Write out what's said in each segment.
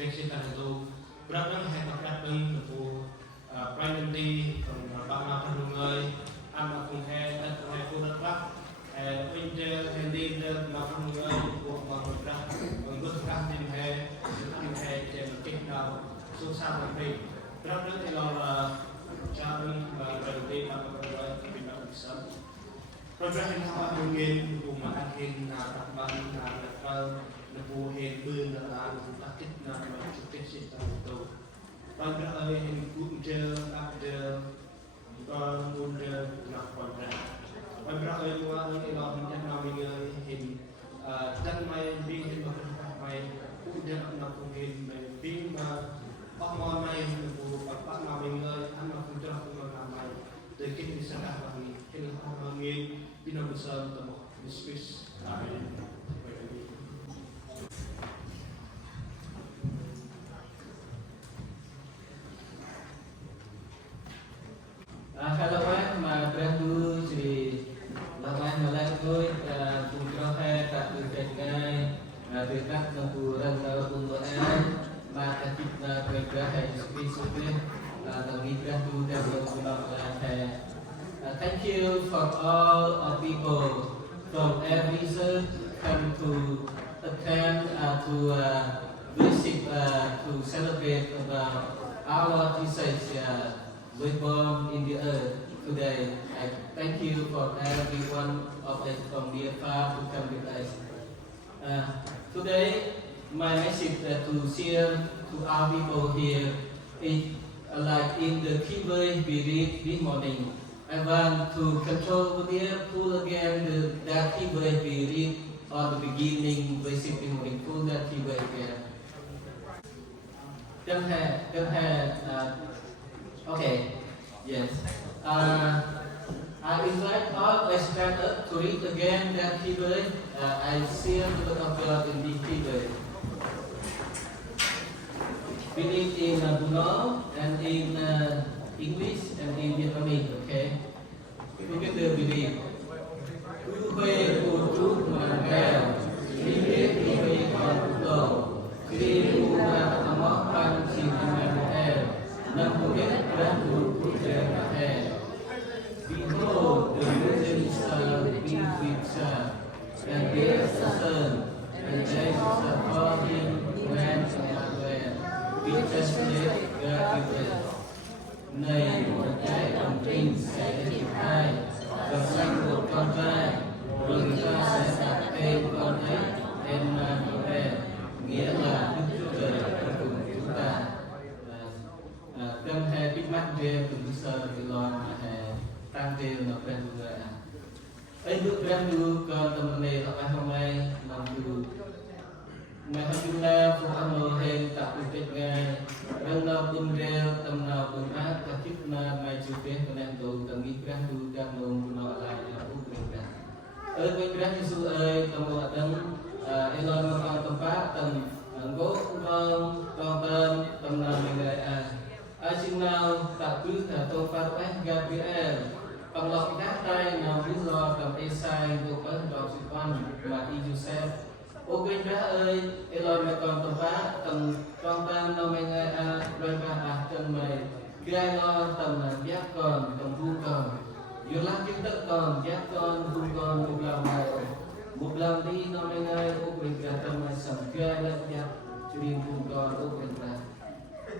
protection and do berapa hai pakat dei tu priority bang ma kan ngai an ma kung hai pun tak winter handy ma kung ngai buat ma kung tak buat tak ni hai jem kek now so sa ma pe berapa ni lo cari priority ma kung ngai pindah besar project yang apa mungkin rumah akhir nak bang nak Nabu hen bươn là làm tác kích là trực tiếp sẽ tạo đầu. Còn cái ơi hình cũng chơi áp chơi còn muốn chơi là còn ra. Còn cái ơi qua cái đó mình đang làm mình hình chân mày đi hình mà mày cũng chơi là cũng hình mày đi mà bắt mòn mày của bắt nào mình ăn mà cũng chơi cũng làm mày từ cái đi sang là mình cái là không nghe đi nào sơn tầm một space kalau mà beradu jadi lawan malam tôi cùng cho hai tak berdekat dekat tempuran kalau pembuatan maka kita bergerak seperti seperti terlibat tu dan bergerak thank you for all of people from every region come to attend to visit to celebrate about our Jesus was born in the earth today. I thank you for every one of us from near far to come with us. Today, my message to share to our people here is like in the keyword we read this morning. I want to control here, pull again that keyword we read on the beginning, basic morning, pull that keyword again. Okay, yes. I invite all to stand up to read again that keyword. I share the word of God in this keyword. We read in Bunol and in English and in Vietnamese, okay? Together we read. Ưu huê của trúc mà nghèo, khi biết đi huê còn của tổ, khi u ra thầm móc băng xin anh em Nam Mô Kết Ratu Putra Ahe. Behold, the risen sun being with sun, and there's a sun, and there is a falling when somewhere. We translate God with này một cái đồng trinh sẽ triển khai và sanh một con trai, rồi người ta sẽ đặt tên con ấy Emmanuel, nghĩa là Đức Chúa Trời ở cùng chúng ta. Cần hay biết mắt riêng cùng sơ thì loan mà hè tăng riêng là quen người ấy bước quen du con tâm này học anh hôm nay làm du ngày hôm chúng ta phụ anh mơ hên tập được kết ngay đang nào bưng rêu tâm nào bưng ác và chức na mai chịu kết của nàng tù tầm nghĩ quen du đang nôn của nó lại là út bình cả ơi quên quen Giêsu ơi tâm bộ đấng Elon mà con tâm pháp tầm gỗ con tâm nào mình lại chừng nào tạo cứ thả tôn phát quét Gabriel bằng lọc đáp tay nào lý do cầm Esai vô vấn vào sự quan mà y Joseph ô kênh ra ơi Eloi mẹ con tầm phá tầm con tam đâu mẹ ngay rồi ba chân mày gai lo tầm giác còn tầm vu còn dù lắm chứng tất còn giác con vu còn một lòng đi đâu mẹ ngay ô kênh ra tầm mày sầm gai lên giác cho riêng vu còn ô kênh ra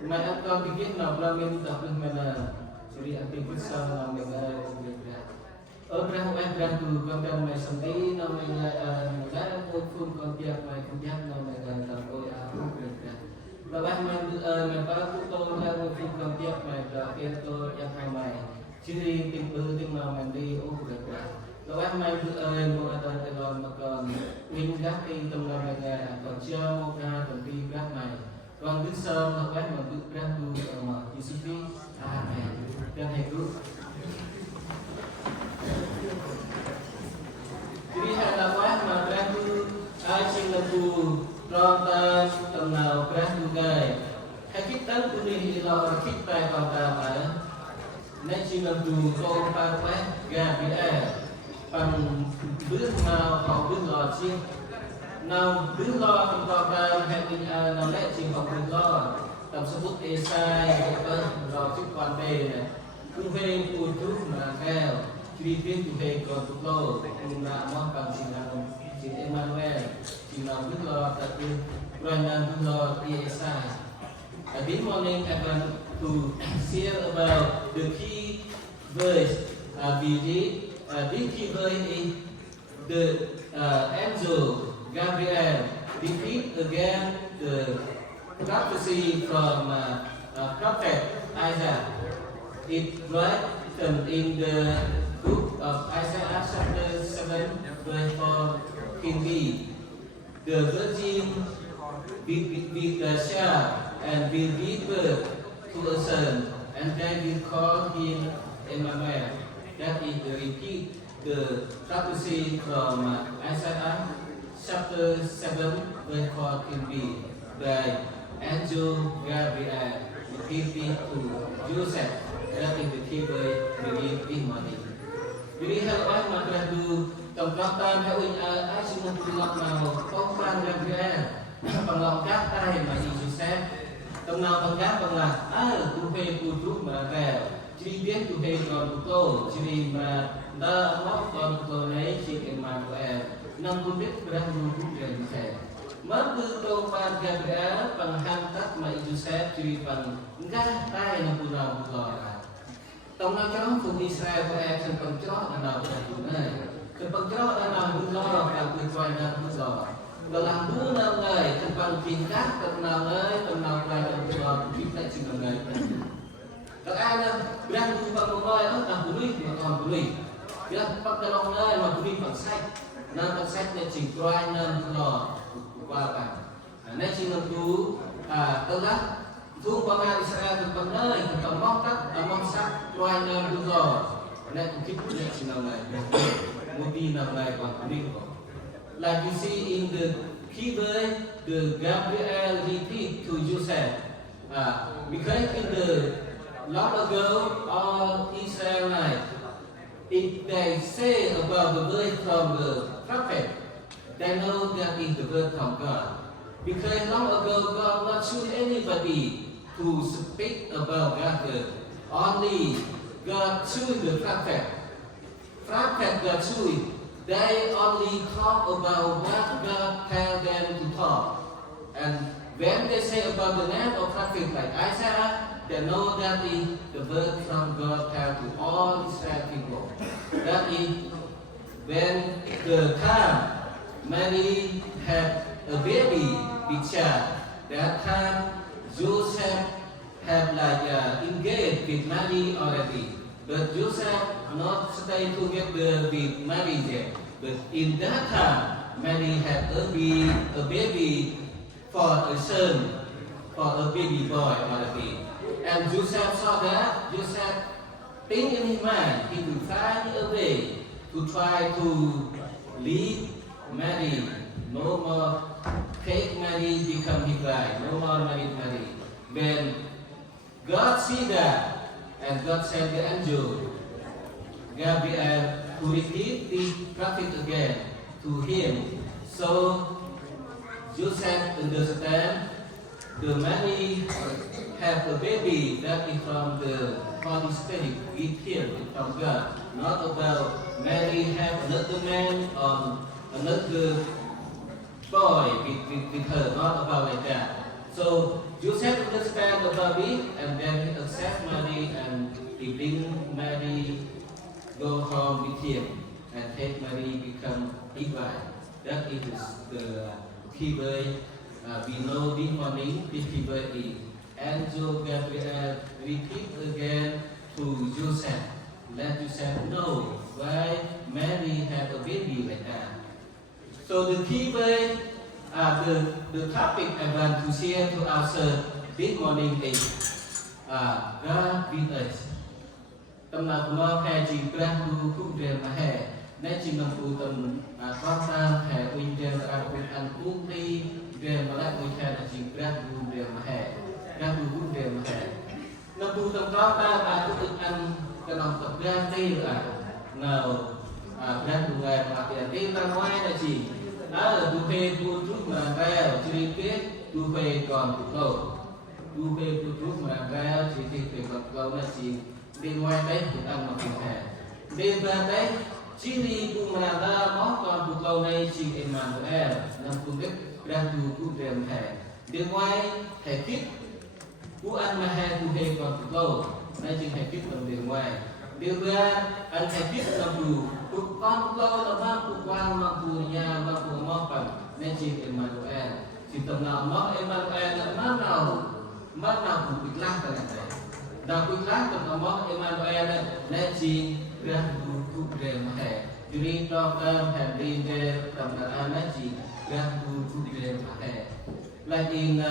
Mai akan bikin nabramin tapi mana jadi aktivis sama dengan mereka. Orang tu kan mai sendiri namanya negara pun kontiak mai kontiak namanya tanpa mereka. Bapak memang tu orang pun kontiak mai berakhir tu yang ramai. Jadi timbu nama di mereka. Bapak memang mau ada telur makan minggat di tempat mereka. Kerja mau kah tempat ramai. Con Đức Sơn là quán mà Đức Rang Du ở mọi Giêsu Christ. Amen. Cho thầy cứu. Jadi ada quán mà Rang Du ai sinh là phù ron ta tầm nào Rang Du gai. Hay kích tấn của mình thì lo kích tay còn ta mà nên sinh là phù con ta quán gà bị bằng bước nào còn bước lò chiên. Now đứa lo trong con ra hay mình nó lại chỉ học đứa lo tập số bút e sai rồi chúc quan bề này cũng về của chút mà theo chỉ biết của về còn chút lo cũng là mong bằng chỉ Emmanuel chỉ làm đứa lo tập đi rồi là đứa lo e sai. This morning I want to share about the key verse we read. This key verse is the angel Gabriel repeat again the prophecy from prophet Isaiah. It written in the book of Isaiah chapter 7 verse 4 King B. The virgin with the child and will give birth to a son, and they will call him Emmanuel. That is the repeat the prophecy from Isaiah chapter 7 verse 4 can be by angel Gabriel repeating to Joseph. That is the key word begin this morning. Jadi hal maka du tempat hal ini asyik untuk mau kompan Gabriel penglongkat tay mà Joseph tầm nào bằng gác bằng là tu về tu trúc mà về chỉ biết tu về còn tu chỉ mà đã mất còn tu này chỉ cái mà của em năm tu biết berapa tu về Joseph mất từ tu ban Gabriel bằng ham tắc mà Joseph chỉ bằng gác tay năm tu nào tu rồi tầm nào cho phụ Israel của em thành bằng chó là nào tu này thành bằng chó là nào tu lo làm từ vài năm tu rồi dalam bulan ngày thành phần tingkat kenal lain dalam kita cuma ngày các anh đang tu bằng một ngày đó là bului mà còn bului bila tempat dalam ngày mà bului bằng sách nam bằng sách này chỉ quay nam lò qua cả này chỉ nam tu telah tu bằng Israel tempat nơi tempat mong các mong sách quay nam tu lò này cũng kita chỉ nam ngày một đi nam ngày còn bului. Like you see in the key verse, the Gabriel repeat to Joseph, because in the long ago, all Israelites, if they say about the word from the prophet, they know that is the word from God. Because long ago, God not choose anybody to speak about God's word. Only God choose the prophet. Prophet God choose. They only talk about what God tells them to talk. And when they say about the name of prophet like Isaiah, they know that is the word from God tells to all Israel people. That is when the time Mary had a baby with child. That time Joseph had engaged with Mary already. But Joseph not stay together with Mary yet. But in that time, Mary had a baby for a son, for a baby boy already. And Joseph saw that. Joseph think in his mind he will find a way to try to leave Mary. No more take Mary become his bride. No more married Mary. When God see that, and God sent the angel Gabriel to repeat the prophet again to him. So Joseph understand the Mary have a baby that is from the Holy Spirit with him from God. Not about Mary have another man or another boy with her. Not about like that. So Joseph understand about it, and then he accept Mary, and he bring Mary go home with him, and take Mary become his wife. That is the key word we know this morning. This key word is angel Gabriel repeat again to Joseph. Let Joseph know why Mary had a baby like that. So the key word. The topic I want to share to us this morning is God with us. Tâm nào của nó hay chỉ quen tu cũng rèn mà hè, nên chỉ nằm tu tâm quan tâm hè uyên rèn ra uyên ăn uống đi rèn mà lại uyên hè là chỉ quen tu rèn mà hè, quen tu cũng rèn mà hè. Nằm tu tâm quan tâm cũng ăn cái lòng tập quen đi là nào quen tu ngày mà tiền đi ra ngoài là chỉ tu phê tu trúc mà reo chỉ biết tu phê còn tu lâu tu phê tu trúc mà reo chỉ phê còn lâu là chỉ bên ngoài đấy cũng ăn mà không hề bên ra đấy chỉ đi cùng mà ra món còn tu lâu này chỉ Emmanuel nằm cùng biết đang tu cũng rèm hề bên ngoài hề tiếp cú ăn mà hề tu phê còn tu lâu đây chỉ hề tiếp ở bên ngoài bên ra ăn hề tiếp là tu con lâu là mang tu quan mang tu nhà mang tu món phần nên chỉ Emmanuel chỉ tầm nào món Emmanuel là món nào cũng bị lắc cái này nào bị lắc tầm nào món Emmanuel này nên chỉ ra tu về mà hè jadi trong hành đi về tầm nào anh nên chỉ ra tu về mà hè like in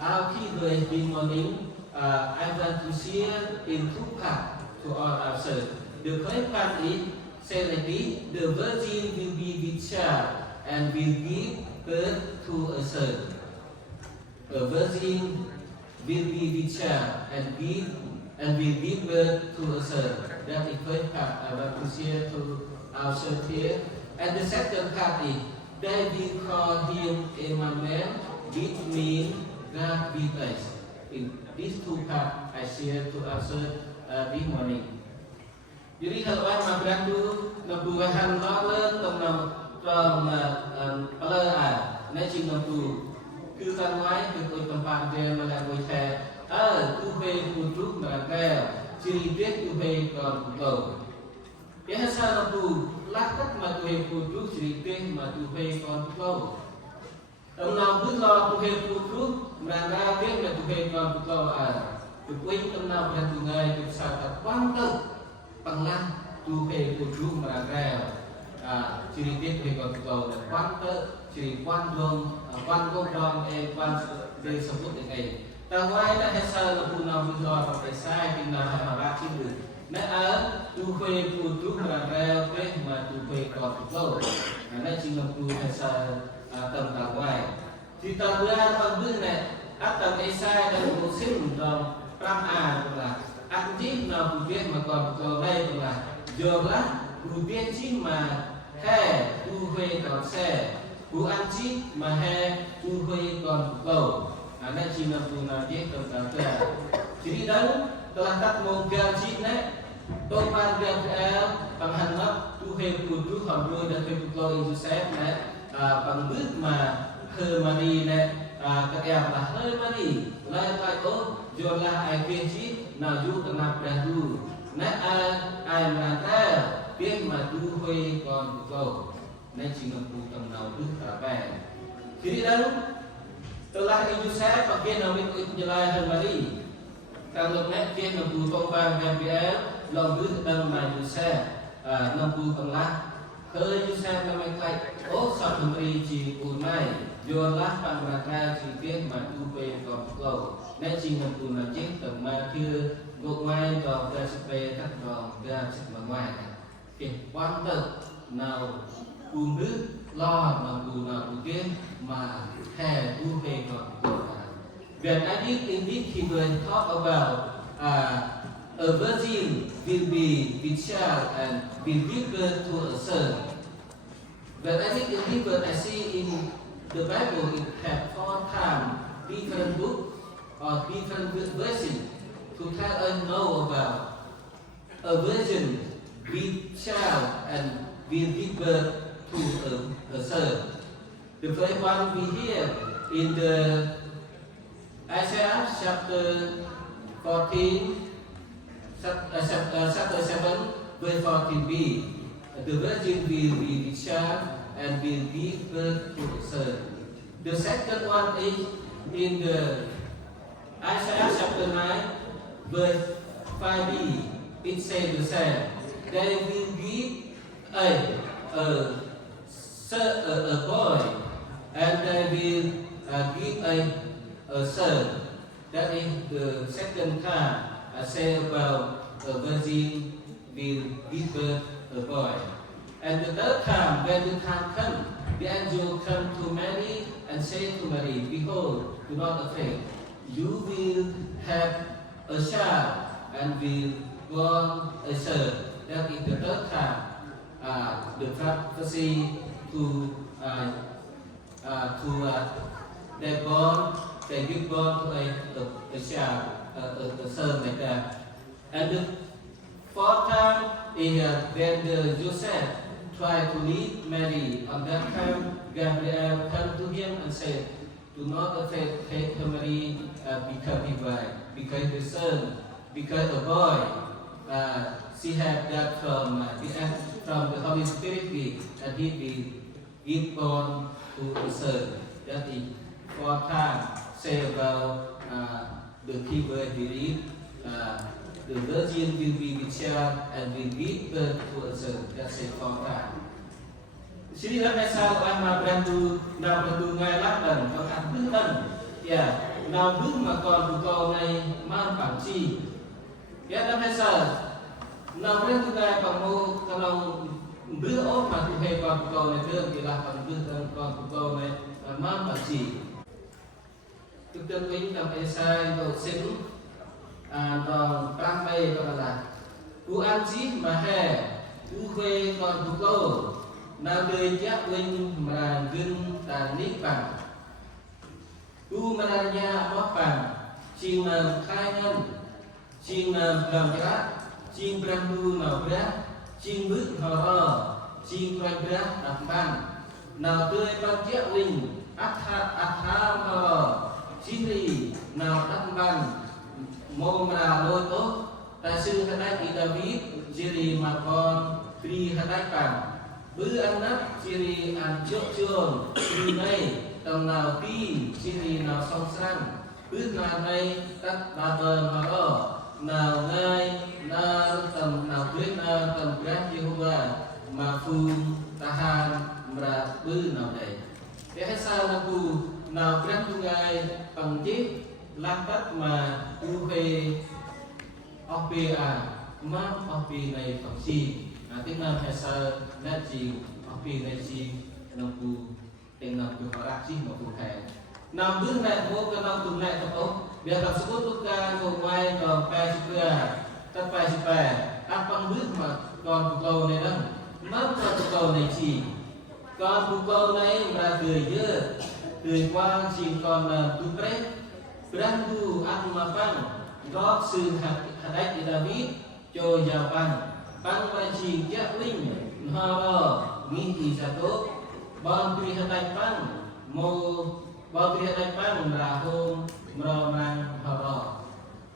our key this morning I want to share in two parts to all ourselves. The first part is say like this: the virgin will be with child and will give birth to a son. A virgin will be with child and will give birth to a son. That is first part I want to share to ourselves here. And the second part is they will call him Emmanuel, which means God with us. In these two parts I share to ourselves this morning. Jadi kalau orang beradu nabuhan lawan tentang pelai, nanti nabuคือไว้คือคนตำปานเรียนมาแล้วโดยแท้tu về tu trúc mà kêu chỉ biết tu về còn cầu biasa nabu lakat mà tu về tu trúc chỉ biết mà tu về còn cầu tầm nào cứ lo tu về tu trúc mà ra biết mà tu về còn cầu tu quên tầm nào là tu ngày tu sao tập quan tâm bằng năng tu về tu trúc mà kêu chỉ biết về còn cầu là quan tâm chỉ quan rong quan để sử dụng được này ta ngoài đã hết sơ là phụ nào vừa rồi phải sai thì nào mà ra trên được nãy tu về tu trúc mà reo cái mà tu về còn cầu nãy chỉ là tu hết sơ tầm ta ngoài thì tầm ra tầm bước này tầm ấy sai là một sinh rồi ram là ăn chín nào tu biết mà còn cầu đây là giờ lá tu biết chín mà he tu về còn xe tu ăn chín mà he tu về còn cầu nanti Cina pun nanti tentang jadi dah telah tak mungkin Cina topan GPL penghanap tu he putu hamro dan he putu Yusuf pengbut ma he mari kerja lah he mari lai kai oh jolah ai kenci naju kenap dahulu ai merata biết mà tu he còn cầu nên Cina pun tentang tu apa jadi dah telah Yusuf pakai nama itu jelas kembali. Kalau nak dia nampu tombang GPL, lalu dalam Yusuf nampu tengah. Kalau Yusuf nama kai, oh satu hari ci punai, jualah pangkatnya ci dia matu pe kau. Nanti nampu nanti tengah ke gokmai dong dan supaya tak dong dan sebagainya. Okay, wanted now pundu lo nampu dia mà hè tu về còn when I did indeed he will talk about a virgin will be with child and will give birth to a son. When I did indeed what I see in the Bible it had 4 times different book or different verses to tell us know about a virgin with child and will give birth to a son. The first one we hear in the Isaiah chapter 14, chapter 7, verse 14b. The virgin will be with child and will give birth to a son. The second one is in the Isaiah chapter 9, verse 5b. It says the same. They will give a boy. And they will give a son. That is the second time I say about a virgin will give birth a boy. And the third time, when the time comes, the angel come to Mary and say to Mary, behold, do not afraid. You will have a child and will born a son. That is the third time the prophecy to they give born to a child, a son like that. And the fourth time is when Joseph tried to lead Mary. On that time, Gabriel came to him and said, "Do not affect Mary become his wife, because the son, because the boy, she had that from the Holy Spirit, and he will give born to a son." That is fourth time say about the keyword believe. The virgin will be with child and will give birth to a son. That's it fourth time. Sini dalam kisah Ahmad Brandu ngai lapan trong ăn bữa tân, nào bữa mà còn của câu này mang bản chi, dalam kisah nào Brandu ngai bằng mô kalau bữa ốp mà cũng hay còn của câu này đương thì là bằng bữa tân còn của câu này mang bản chi. Thực tế với dalam kisah độ sinh còn pram mê còn là cú ăn chí mà hè cú khuê còn của câu nào đời giác linh mà gân tàn nít bằng cú mà nhà mót bằng chinh làm khai ngân chinh làm rác chinh brandu nào rác chinh bước hò rò chinh quanh rác đập bằng nào tươi bằng giác linh ác tha hò rò chinh lì nào đắp bằng mô mà lôi tốt ta sư hạt đách y David diri mà con kri hạt đách bằng bữa ăn nắp Siri ăn trước trường từ nay tầm nào ti Siri nào song sang bước nào này tắt ba bờ mà ở nào ngay na tầm nào tuyết na tầm grab Jehovah mà phun tahan mà bữa nào đây để hay sao là phù nào grab tu ngay bằng chiếc lan tắt mà tu về opia mang opia này phẩm chi tiếng Nam hay sao nét gì opia này chi nông cụ tiếng Nam của họ chi mà cụ thể nằm bước này mua cái nông tùng này tập ốc việc tập số tốt ca ngồi ngoài còn pe chụp tất pe chụp ăn bằng bước mà còn cụ cầu này đó mất còn cụ cầu này chỉ còn cụ cầu này là cười quang chỉ còn là tu prep Brandu ăn mà băng góp sư hạt đách David cho giàu băng băng và chỉ giác linh hoa bò nghi thì sa tốt bon pri hạt đách băng mô bon pri hạt đách băng là hôm mờ mang hoa bò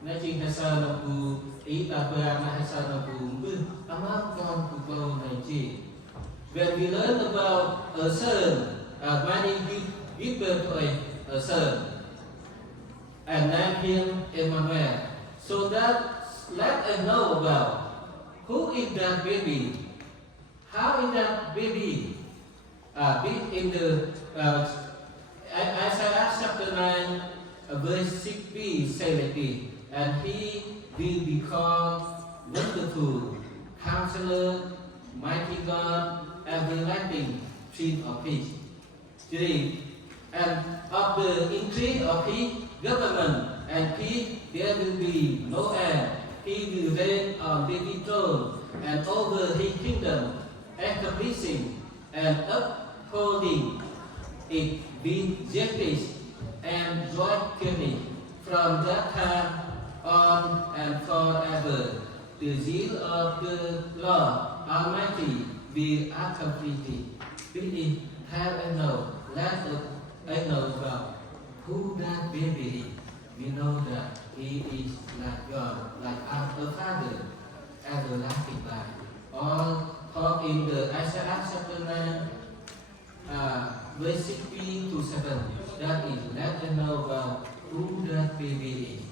nên chỉ hay sao là cụ ý ta bờ là hay sao là cụ bự ấm con cụ câu này chỉ when we learn about a son many people to a son and name him Emmanuel, so that let us know about who is that baby, how is that baby in the Isaiah chapter 9 verse 6b say like this, and he will be called Wonderful Counselor, Mighty God, Everlasting, Prince of Peace. And of the increase of his government and peace there will be no end. He will reign on David's throne and over his kingdom, establishing and upholding it with justice and righteousness from that time on and forever. The zeal of the Lord Almighty will accomplish it. Please have a know. Let us know about who that baby is. We know that he is like God, like our Father, everlasting life. All taught in the Isaiah chapter 9, verse 16 to 7. That is, let us know about who that baby is.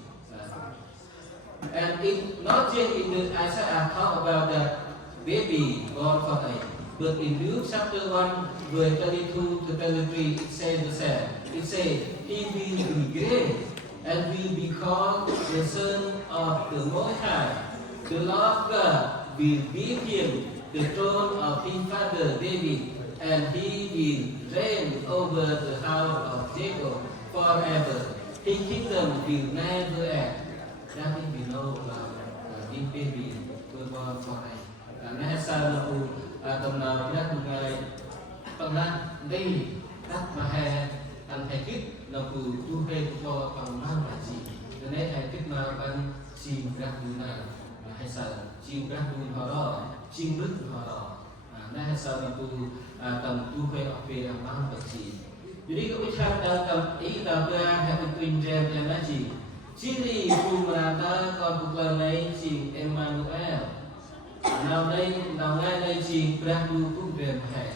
And it not just in the Isaiah talk about that baby born for us. But in Luke chapter 1, verse 22 to 23, it says the same. It says, he will be great and will be called the Son of the Most High. The Lord God will give him the throne of his father David, and he will reign over the house of Jacob forever. His kingdom will never end. That is we know about this baby was born for us. And that's how tầm nào biết ngày tầm nào đi đắt mà hè ăn hay kít là từ tu hay cho bằng mang là gì cho nên hay kít mà bằng chim rác như nào hay sợ chim rác như họ đó chim rứt họ đó nên hay sợ là từ tầm tu hay ở về làm mang là gì jadi keucapan dalam kita hay between them dan Naji ciri pemberata konflik lain si Emmanuel nào ngay đây chỉ Brahmu cũng về hè.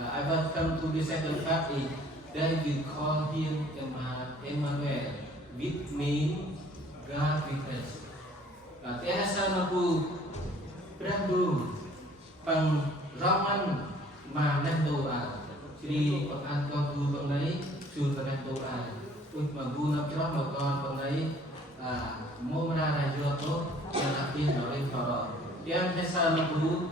I will come to the second part is then we call him Emmanuel, which means God with us. Kaya sana po Brahmu pang raman mà nang doa. Jadi pang con tu pang lấy chu pang doa. Út mà bu nắp chót mà con pang lấy mô ra là do tốt yang arti nó lên vào đó. Yang saya mampu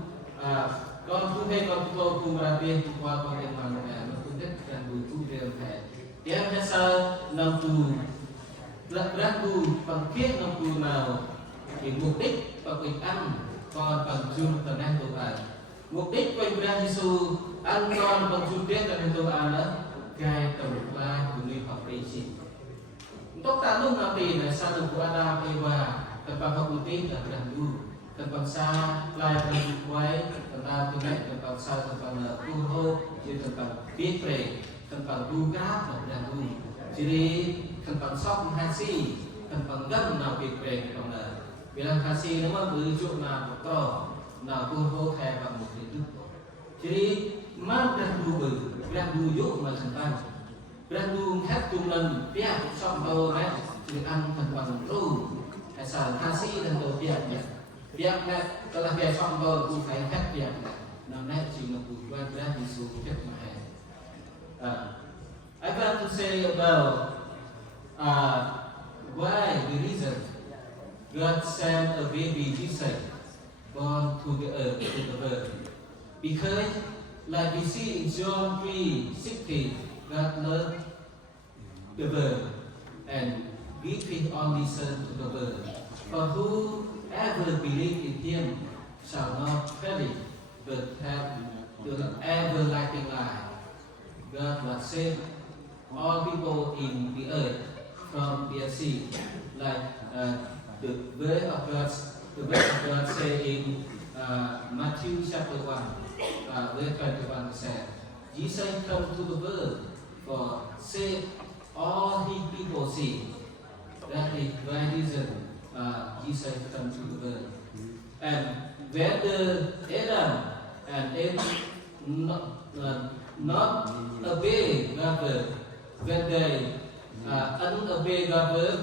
kalau tu hay kalau tu pun berarti tu kuat pakai mana kan, tu dan tu dia kan. Yang saya mampu berlaku bangkit mampu nào thì mục đích và quyền ăn còn bằng chung tận năng tu ăn. Mục đích của Ibrahim Giêsu ăn còn bằng chung tiết tận năng tu ăn đó gai tổng lai của người học đây gì. Untuk tanung nanti satu Adam Eva tempat putih dan berlaku terbangsa lain berbuai tentang tunai terbangsa tentang tuho jadi tentang bitre tentang duga dan du jadi tentang sok hasi tentang gam na bitre tentang bilang hasi nama berujuk na putra na tuho kaya bang itu jadi man dan du bilang du yuk macam bilang du hat jumlah pihak sok tahu kan jadi an tentang ru asal hasi dan tu pihaknya biar telah dia contoh tu phải khác biệt namanya chỉ là một quan ra thì số cách mà I want to say about why the reason God sent a baby Jesus born to the earth to the world because like we see in John 3:16 God loved the world and gave His only Son to the world for whoever believe in Him shall not perish but have the everlasting life. God will save all people in the earth from their sin, like the word of God say in Matthew chapter 1, verse 21 said, Jesus come to the world for save all His people sin. That is why reason Jesus come to the world. And whether Adam and Eve not obey God's word, when they unobey God's word,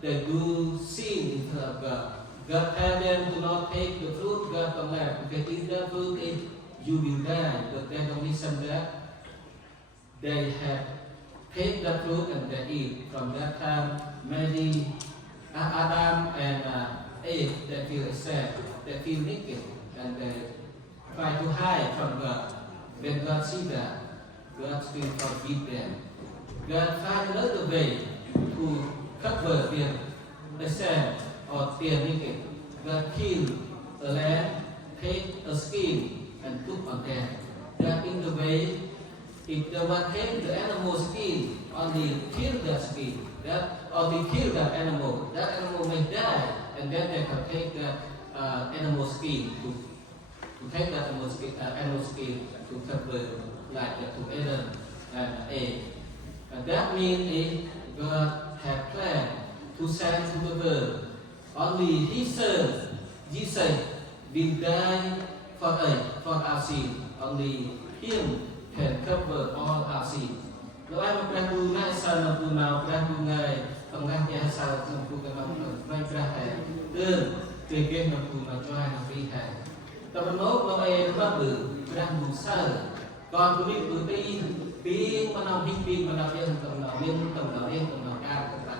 they do sin in front of God. God tell them to not take the fruit God command, because if the fruit is you will die. But they don't listen that. They have take the fruit and they eat. From that time, many Adam and Eve, they feel sad, they feel naked, and they try to hide from God. When God see that, God still forgive them. God find another way to cover the sand or their naked. God kill a lamb, take a skin, and put on them. That in the way, if the one take the animal skin, only kill that skin, that only kill that animal may die, and then they can take that animal skin to take that animal skin to cover like to Adam and Eve. And that means God had planned to send to the world only His Son, Jesus, will die for us, for our sin. Only Him can cover all our sin. Nếu ai mà quen tu ngay sao mà tu nào quen tu ngay không ngay thì sao mà tu cái mà ngay ra hè đơn về cái mà tu mà cho ai làm đi hè. Tập nốt nó em bắt được đang đủ sao còn tu biết tu tin pin mà nào pin mà nào yên tầm nào cao các bạn.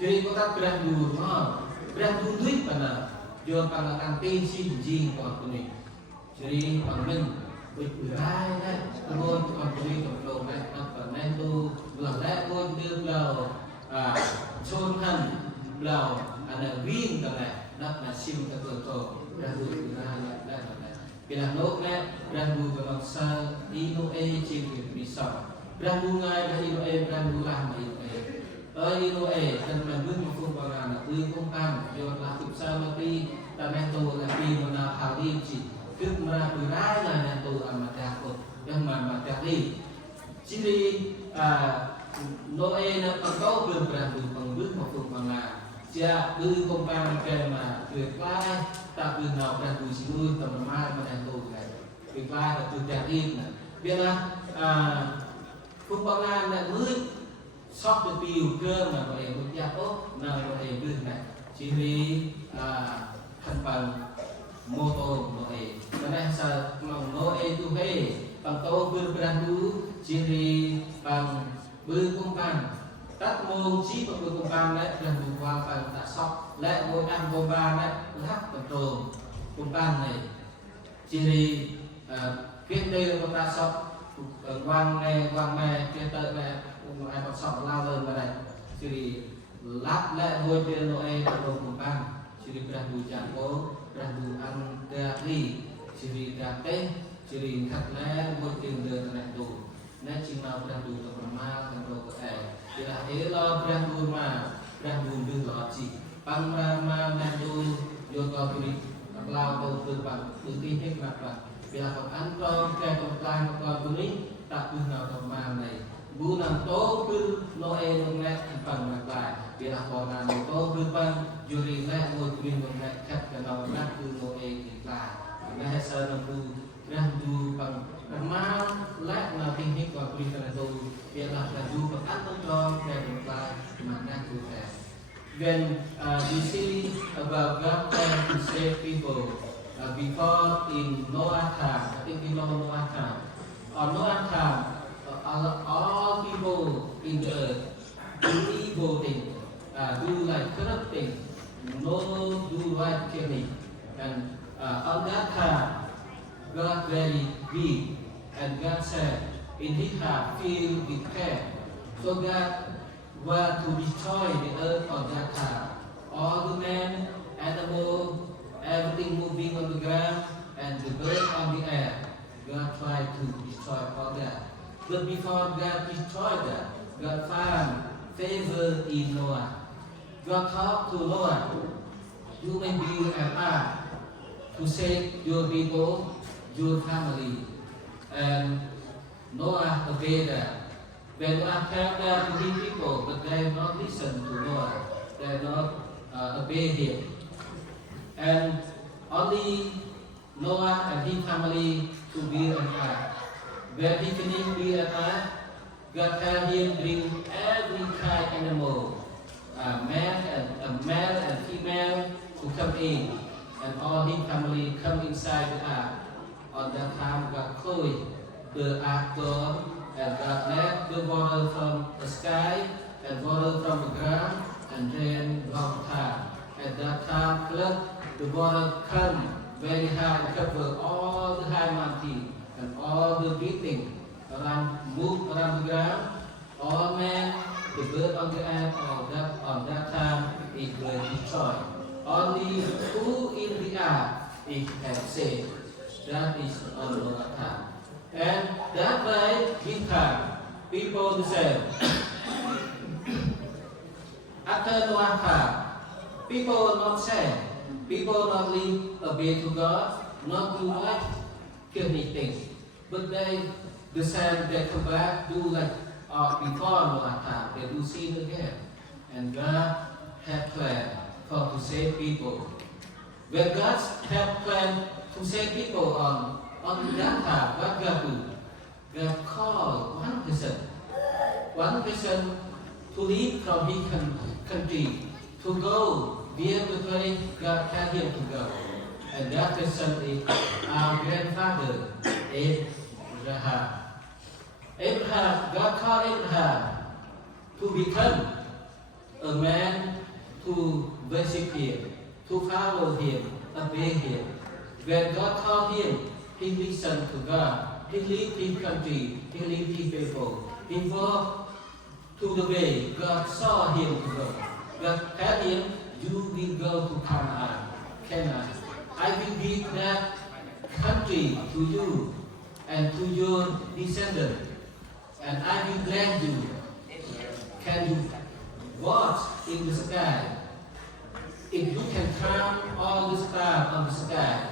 Jadi kota berang dulu, berang dulu itu mana? Jual panggilan tin còn tu ni. Jadi panggilan berai kan, kemudian còn tu ni kalau mai apa mai tu belah lek pun dia belau chôn han belau ada win tak lek nak nasim tu berang dulu berai lek. Bila nok lek berang dulu bangsa ino cim bisa Brandungai dah Inoe brandulah ma Inoe. Inoe dan brandung mafung barana bui kumpang jawab lakuk sama pi tanah tu lapi mana halim ci kek merah berai lah dan tu amat takut yang amat takut. Jadi Noe na pangkau berbrandung pangbuk mafung barana. Chia bui kumpang kema tuyệt lai ta bui nào brandung sinui teman mana tu kan. Tuyệt lai là tuyệt takut. Biết là Phúc Quang Lan là mới sót được tiêu cơ mà gọi là một gia tốt nào gọi là đường này chỉ vì thành phần mô tô gọi là nên sao lòng nói tu hay bằng tô bươn brandu chỉ vì bằng bươn công bằng tất môn chỉ bằng bươn công bằng đấy là một quan bằng đã sót lại ngôi ăn công bằng đấy lắc bằng trồn công bằng này chỉ vì biết đây là một ta sót quang mẹ kia tới mẹ ai còn sọt lao lên vào đây chỉ lát lại ngôi tiền nội đồ của bang chỉ berang du chẳng có berang du ăn dari chỉ gate chỉ thật lẽ ngôi tiền đường này đủ nên chỉ nào berang du tập ma thành đồ của thầy chỉ là thế lo berang du mà berang du đừng lo chỉ bang ma berang du vô có tụi lao đầu từ bằng từ tin hết mặt bằng bila kau antong ke komplain kau tuni tak guna kau này guna to pun noe nonglet empang maklai bila kau nan to berpan juri le ngoi tuin nonglet kat kenal nak tu noe kiklai nah sa nampu nah du pang mal le na tinghi kau tuin kana tu bila laju antong to ke komplain mana tu ke when you see about God trying to save people before in Noah time, I think you know Noah time. On Noah time, all people in the earth do evil things, do like corrupt things, no do right thing. And on that time, God very big, and God said, in His heart, filled with care. So God want to destroy the earth on that time. All the men, animals, everything moving on the ground and the bird on the air. God tried to destroy all that. But before God destroyed that, God found favor in Noah. God talked to Noah, you may build an ark to save your people, your family. And Noah obeyed that. When Noah told that to his people, but they not listen to Noah, they not obey him. And only Noah and his family to build an ark. When he finished building an ark, God told him bring every kind of animal, male and female, to come in, and all his family come inside the ark. On that time, God closed the ark door, and God let the water from the sky and water from the ground, and rain long time. At that time, flood. The water come very high, cover all the high mountain and all the building move around the ground. All men, the bird on the earth, on that time is were destroyed. Only who in the ark is saved. That is on Noah's time. And that way, this time, people say, after Noah's time, people not saved. People not live obey to God, not do like anything. But the same they come back, do like before Noah's time, they do sin again. And God had planned to save people. When God had planned to save people on that time, what God do? God called one person to leave from his country, to go where the place God had him to go. And that person is our grandfather, Abraham. God called Abraham to become a man to worship him, to follow him, obey him. When God called him, he listened to God. He lived his country, he lived his people. He walked to the way God saw him to go. God told him, you will go to Canaan. I will give that country to you and to your descendants. and I will bless you. Can you watch in the sky? If you can count all the stars on the sky,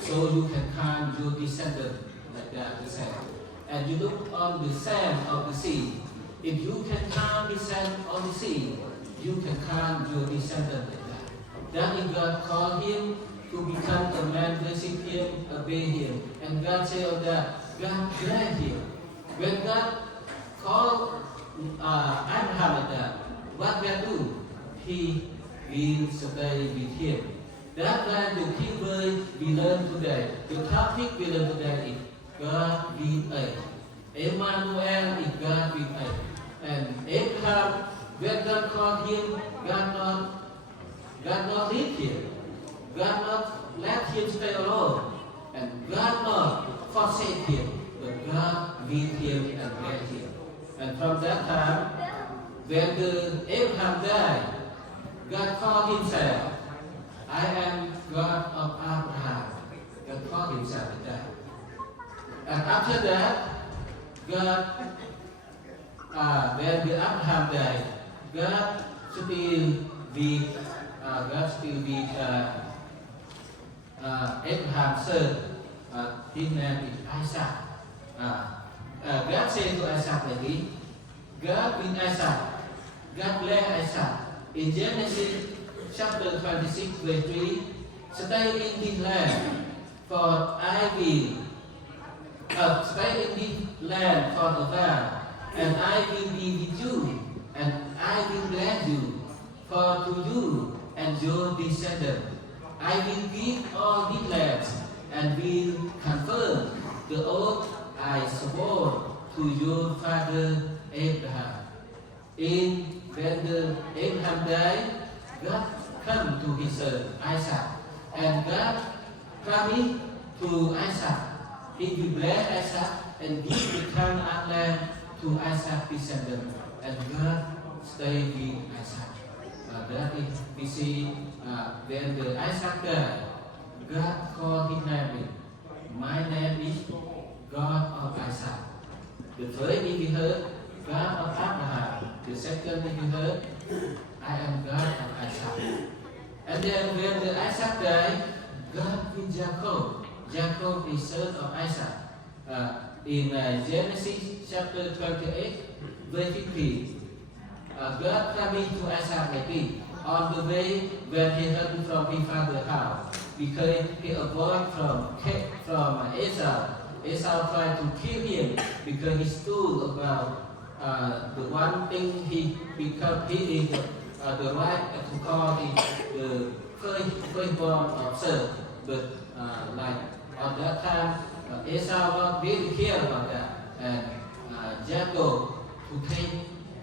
so you can count your descendant like that, the sand. And you look on the sand of the sea. If you can count the sand on the sea, you can count your descendant like that. That is God called him to become a man, worship him, obey him. And God said that God blessed him. When God called Abraham like that, what God do? He will stay with him. That's why the key word we learn today, the topic we learn today is God with us. Emmanuel is God with us. And Abraham, when God called him, God not leave him. God not let him stay alone. And God not forsake him. But God with him and bless him. And from that time, when Abraham died, God called himself, I am God of Abraham. God called himself like that. And after that, God, when Abraham died, God still with Abraham's son. His name is Isaac. God said to Isaac like this, God with Isaac, God bless Isaac. In Genesis chapter 26, verse 3, stay in this land, for I will stay in this land for a while, and I will be with you, and I will bless you, for to you and your descendants I will give all these lands, and will confirm the oath I swore to your father Abraham. When Abraham died, God came to his son Isaac, and God promised to Isaac, he will bless Isaac and give the Canaan land to Isaac's descendants, and God stayed with Isaac. That is, we see when Isaac died, God called his name. My name is God of Isaac. The first thing we heard, God of Abraham. The second thing we heard, I am God of Isaac. And then when Isaac died, God with Jacob. Jacob is son of Isaac. In Genesis chapter 28, verse 15, God promised to Isaac like this, on the way when he ran from his father's house, because he avoided from Esau. Esau tried to kill him because he stood about the one thing he is the right to call the firstborn of son. But like at that time, Esau was really care about that, and Jacob to take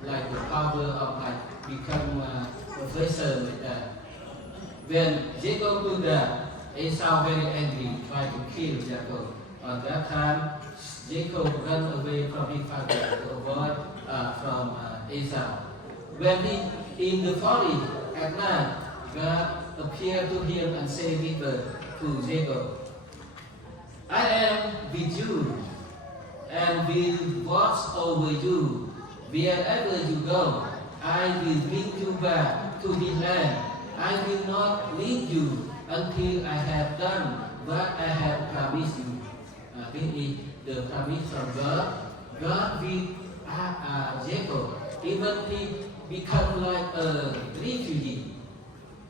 like the power of like become a person like that. When Jacob do that, Esau very angry, tried to kill Jacob. At that time, Jacob ran away from his father to avoid from Esau. When he in the forest at night, God appeared to him and said to Jacob, I am with you and will watch over you. Wherever you go, I will bring you back to this land. I will not leave you until I have done what I have promised you. This is the promise from God. God will Jacob, even he become like a refugee.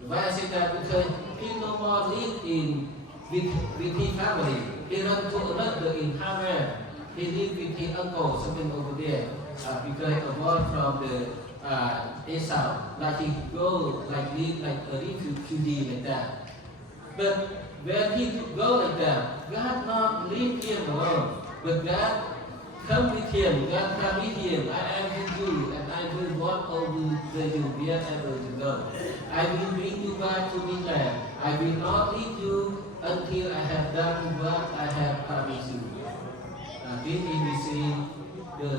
Why I say that? Because he no more live with his family. He run to another in Haran. He live with his uncle, something over there. Because avoid from the Esau, like he go like live like a refugee like that. But when he go like that, God not leave him alone, but God come with him. God come with him. I am with you, and I will watch over you wherever you go. I will bring you back to this land. I will not leave you until I have done what I have promised you. This is we see the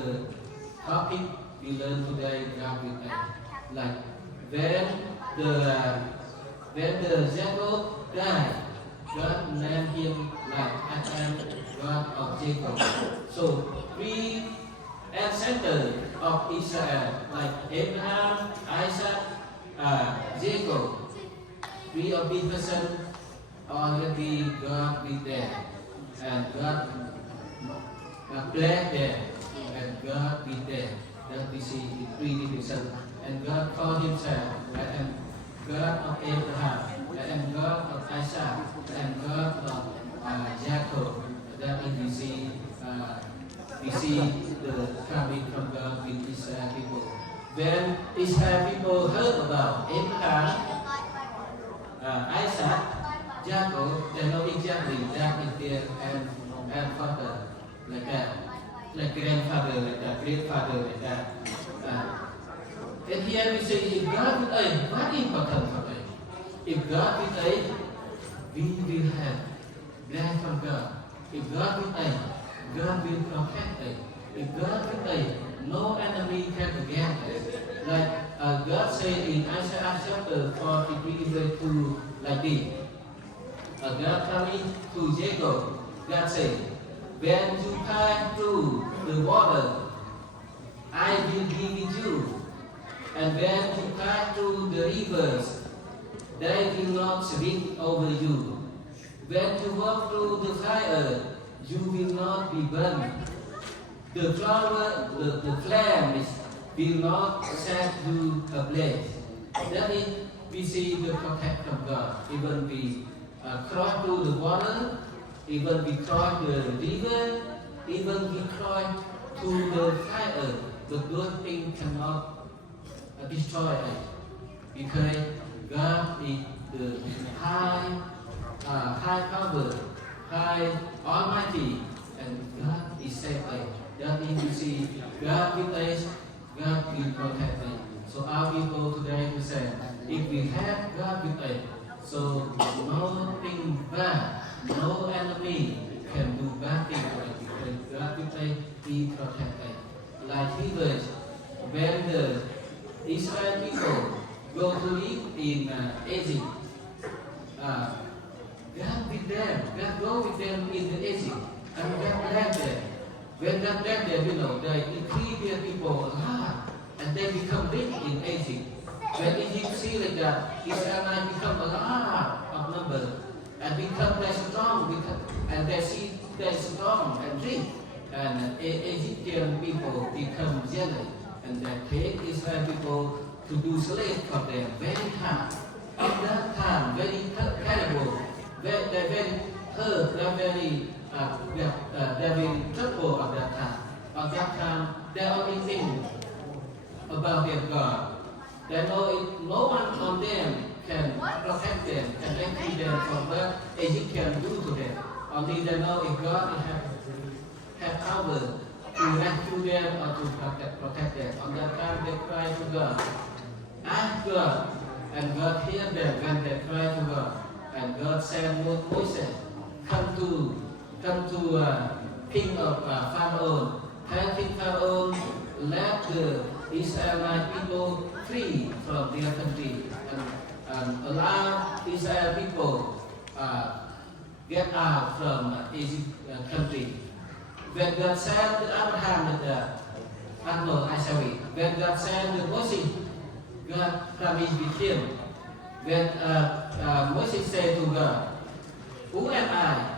topic we learn today. God with us. Like when the Jacob died, God named him like I am God of Jacob. So we ancestor of Israel, like Abraham, Isaac, Jacob. We of the person already God with them, and God blessed them, and God with them. That we see in three divisions. And God called Himself, and God of Abraham, and God of Isaac, and God of Jacob. That is we see the coming from God with Israel people. When Israel people heard about Abraham, Isaac, Jacob, they know exactly that is their grandfather, like that, like grandfather, like that, great father, like that. And here we say, if God with us, what important for us? If God with us, we will have blessing from God. If God with us, God will protect us. If God with us, no enemy can against us. Like God said in Isaiah chapter 43 verse 2, like this. God coming to Jacob, God said, when you pass through the water, I will be with you. And when you pass through the rivers, they will not sweep over you. When you walk through the fire, you will not be burned. The flower, the flames will not set you ablaze. That is, we see the protection of God. Even we cross through the water, even we cross the river, even we cross through the fire, the good thing cannot destroy us, because God is the high power, high almighty, and God is safe us. That is, we see God with us, God will protect us. So our people today will say, if we have God with us, so nothing bad, no enemy can do bad things to us, because God with us, He protects us. Like He was, when the Israel people go to live in Egypt, God with them, God go with them in Egypt, and God bless them. When God bless them, they increase their people a lot, and they become rich in Egypt. When Egypt see like that, Israelites become a lot of number, and become very strong, and they see they strong and rich, and Egyptian people become jealous. And they take Israel people to do slave for them very hard. At that time, very terrible, very hurt, very trouble at that time. At that time, they only think about their God. They know no one on them can protect them, can rescue them from what Egyptian do to them. Only they know if God have power to rescue them or to protect them. On that time they cry to God, ask God, and God hear them when they cry to God. And God sent Moses, come to king of Pharaoh. Tell King Pharaoh, let the Israelite people free from their country, and allow Israel people get out from Egypt country. When God said to Abraham when God said to Moses, God promised with him. When Moses said to God, who am I?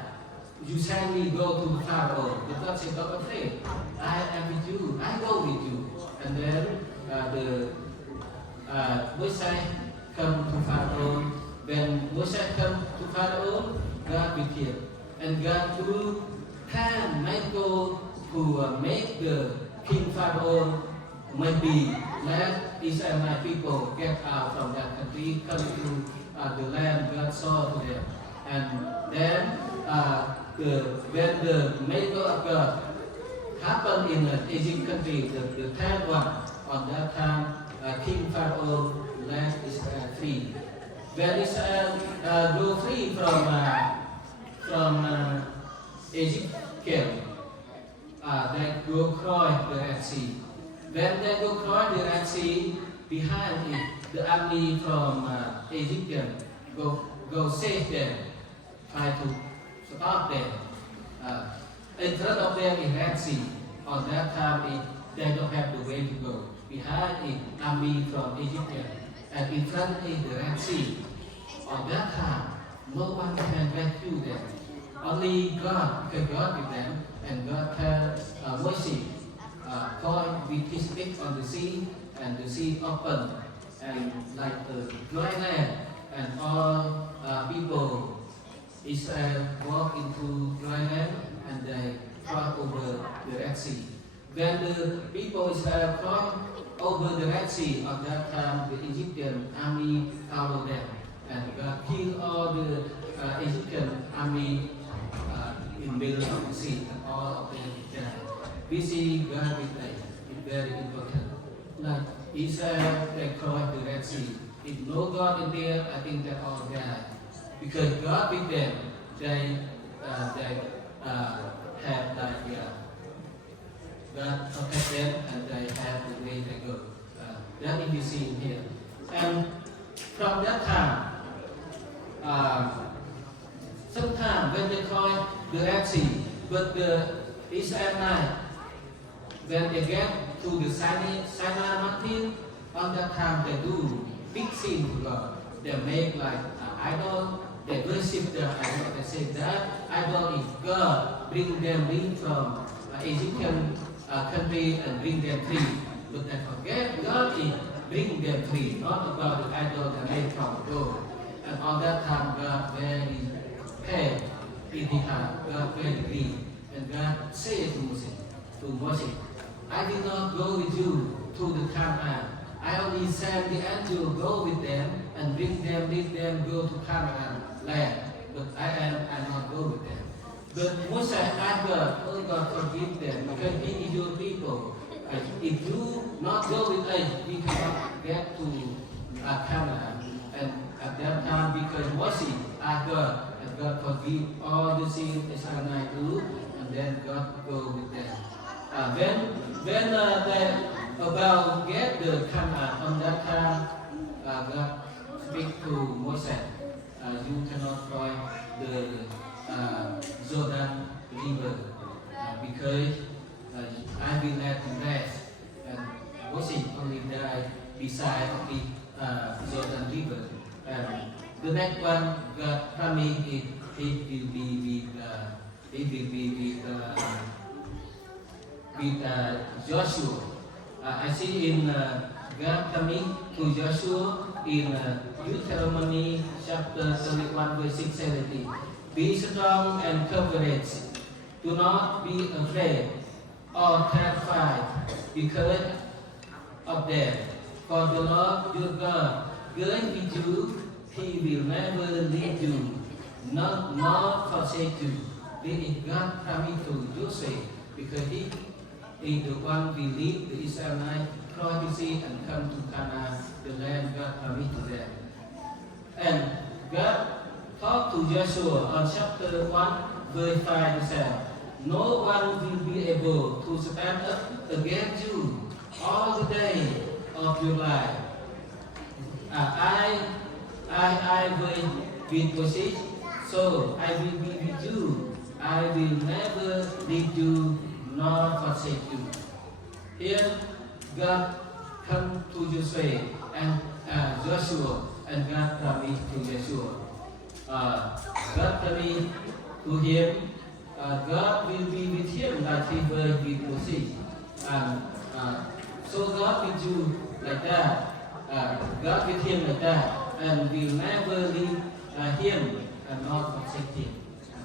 You send me go to Pharaoh. But God said, don't afraid. I am with you. I go with you. And then Moses come to Pharaoh. When Moses come to Pharaoh, God with him. And God through can make go to make the King Pharaoh maybe let Israelite people get out from that country, come to the land God saw to them. And then when the miracle of God happened in the Egypt country, the third one, on that time, King Pharaoh let Israel free. When Israel go free from Egypt, they go cross the Red Sea. When they go cross the Red Sea, behind it, the army from Egyptian go save them, try to stop them. In front of them is Red Sea. On that time, they don't have the way to go. Behind it, army from Egypt, and in front is the Red Sea. On that time, no one can rescue them. Only God, because God with them, and God tells Moses, point with his stick on the sea, and the sea opened, and like a dry land, and all people Israel walk into dry land, and they cross over the Red Sea. When the people Israel crossed over the Red Sea, at that time the Egyptian army followed them, and God killed all the Egyptian army in the middle of the sea, and all of them died. We see God with them. It's very important. Like Israel, they crossed the Red Sea. If no God in there, I think they all died. Because God with them, they have like God protect them, and they have the way they go. That is we see in here. And from that time, sometimes when they cross the Red Sea, but the Israelites, when they get to the Sinai mountain, on that time they do big sin to God. They make like an idol, they worship the idol. They say that idol is God, bring them in from Egyptian country and bring them free. But they forget God is bring them free, not about the idol they made from gold. And on that time God very paid in his heart, God very grieved. And God said to Moses, I did not go with you to the Canaan. I only sent the angel go with them and bring them, lead them, go to Canaan land. But I not go with them. But Moses asked God, oh God, forgive them, because he is your people. If you not go with us, we cannot get to Canaan. And at that time, because Moses asked God, and God forgive all the sins Israelites do, and then God go with them. When they about get the Canaan, on that time, God speak to Moses, you cannot cross the Jordan River because I will let you rest. And Moses only died beside the Jordan River. And the next one, God promised it will be with Joshua. I see in God coming to Joshua in Deuteronomy chapter 31 verse 6-17. Be strong and courageous. Do not be afraid or terrified because of them. For the Lord your God going with you, He will never leave you, nor forsake you. This is God coming to Joseph because He is the one who lead the Israelites cross the sea and come to Canaan, the land God promised to them. And God talked to Joshua on chapter 1, verse 5 and 7. No one will be able to stand up against you all the day of your life. I will be with you, so I will be with you. I will never leave you nor forsake you. Here, God come to Joshua and Joshua, and God promised to Joshua. God promised to him, God will be with him like He was with Moses. So God with you like that. God with him like that, and will never leave him and not forsake him.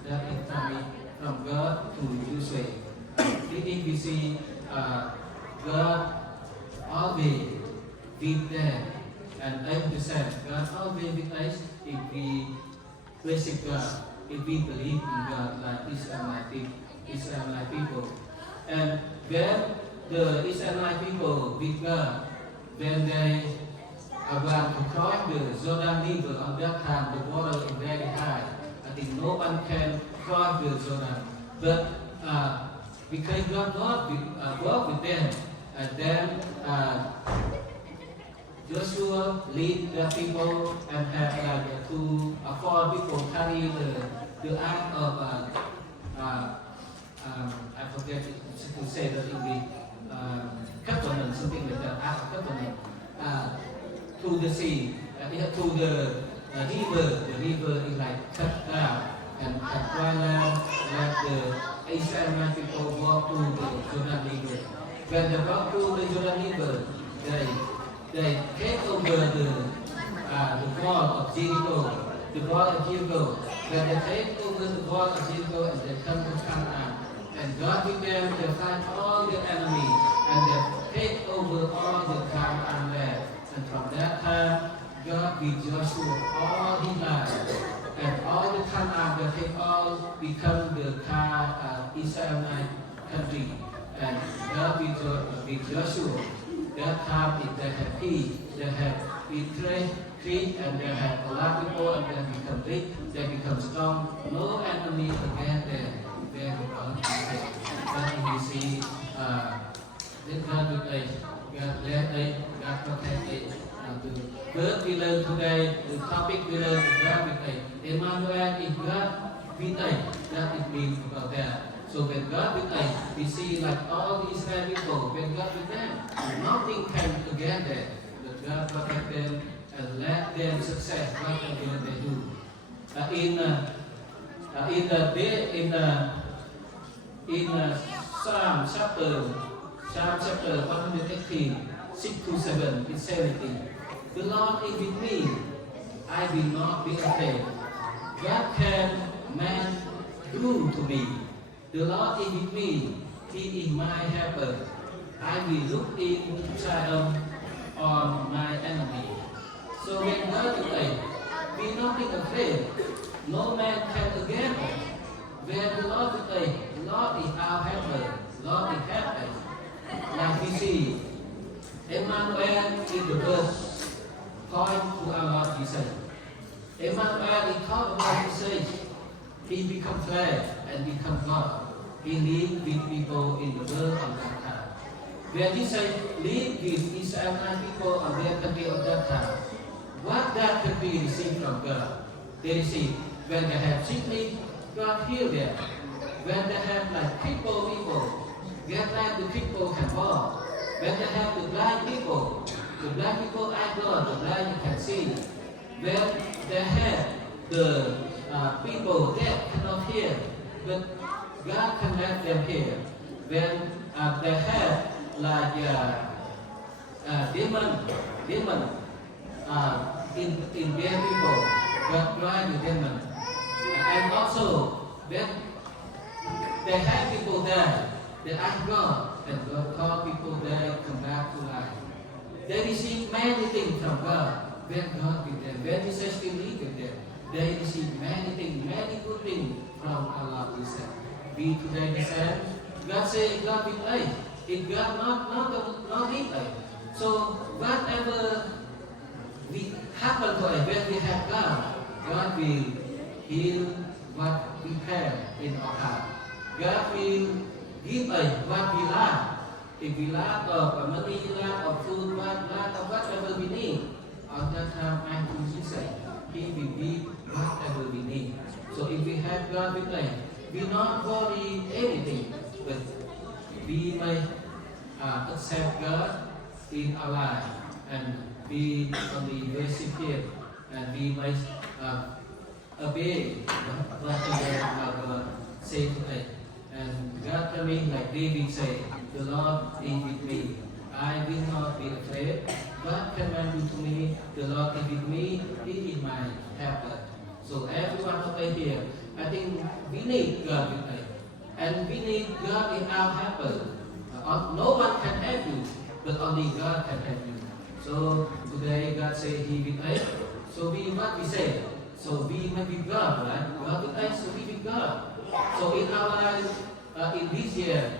That is coming from God to Joshua. If we see God always with them, and 80% God always with us if we worship God, if we believe in God like Israelite people. And when the Israelite people with God, when they about to cross the Jordan River, on that time the water is very high. I think no one can cross the Jordan. But because God walked with them, and then Joshua lead the people and had like 2 or 4 people carry the ark of I forget to say that in the something like that. To the sea, to the river. The river is like cut down and dry land, like the Israelite people walk through the Jordan River. When they walk through the Jordan River, they take over the wall of Jericho. The wall of Jericho. When they take over the wall of Jericho and they come to Canaan, and God began to fight all the enemy and they take over all the Canaan land. And from that time, God with Joshua all his life, and all the Canaan that they all become the Israelite country. And God with Joshua, that time they have peace, they have betrayed, and they have a lot of people, and they become big, they become strong. No enemy again there. There we see this God with us, God led us, God protect us. The word we learn today, the topic we learn is God with us. Emmanuel is God with us. That it means about that. So when God with us, we see like all the Israel people, when God with them, nothing can against them. But God protect them and let them success whatever they do. In Psalm chapter 118, 6 to 7, it says, "The Lord is with me; I will not be afraid. What can man do to me? The Lord is with me; He is my helper. I will look in triumph on my enemy." So when God is with us, we nothing afraid. No man can against us. When the Lord is with us, the Lord is our helper. Lord is help us. Like we see, Emmanuel is the word point to our Lord Jesus. Emmanuel is talk about Jesus. He become flesh and become God. He lived with people in the world of that time. When Jesus lived with Israelite people on their country of that time, what that country received from God? They received when they have sickness, God healed them. When they have like people, get like the people can walk. When they have the blind people eye God, the blind you can see. When they have the people that cannot hear, but God can let them hear. When they have like demon in their people, God drive the demon. And also when they have people there, they ask God, and God call people there come back to life. They receive many things from God when God with them. When Jesus still live with them, they receive many things, many good things from Allah Jesus. We today the same. God say God with us. If God not with us. So whatever we happen to us when we have God, God will heal what we have in our heart. God will give us what we lack. If we lack of money, lack of food, lack of whatever we need, on that time I can say, He will give whatever we need. So if we have God with us, we not worry anything, but we may accept God in our life, and we only worship Him, and we may obey whatever God say to us. And God tell me, like David said, "The Lord is with me. I will not be afraid. What can man do to me? The Lord is with me. He is my helper." So everyone of us here, I think we need God with us. And we need God in our helper. No one can help you, but only God can help you. So today God said He with us. So we what we say. So we may be God, right? God with us, so we with God. So in our life, in this year,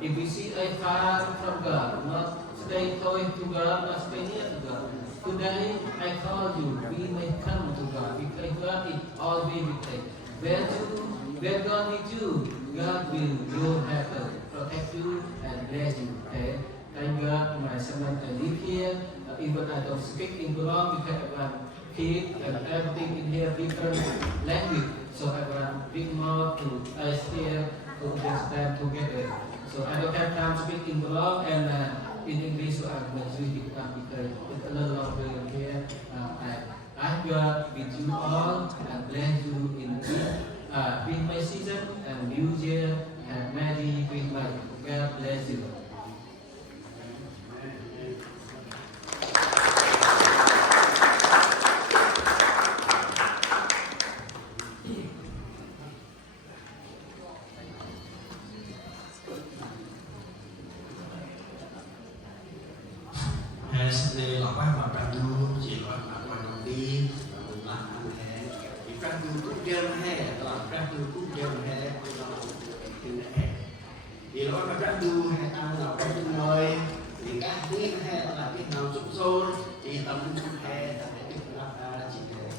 if we see a far from God, not stay close to God, not stay near to God. Today, I call you, we may come to God, because God is always with us. Where God with you, God will your helper, protect you and bless you. Okay? Thank God, my sermon I live here. Even I don't speak in Quran because everyone keep and everything in here different language. So everyone bring more to us here to understand together. So I don't have time to speak in Quran, and in English, so I'm going to read it because it's a little longer here. I God with you all and bless you in Christmas season and New Year and Merry Christmas. God bless you. Để lọc bài vào trang du chỉ có mặt ngoài đồng đi và một mặt ăn hè thì trang du cũng chơi hè là trang du cũng chơi hè là trên hè thì lọc vào trang du hè ăn là cái trên nơi thì các tí hè là cái nào sụp xô thì tầm cũng hè là cái là chỉ để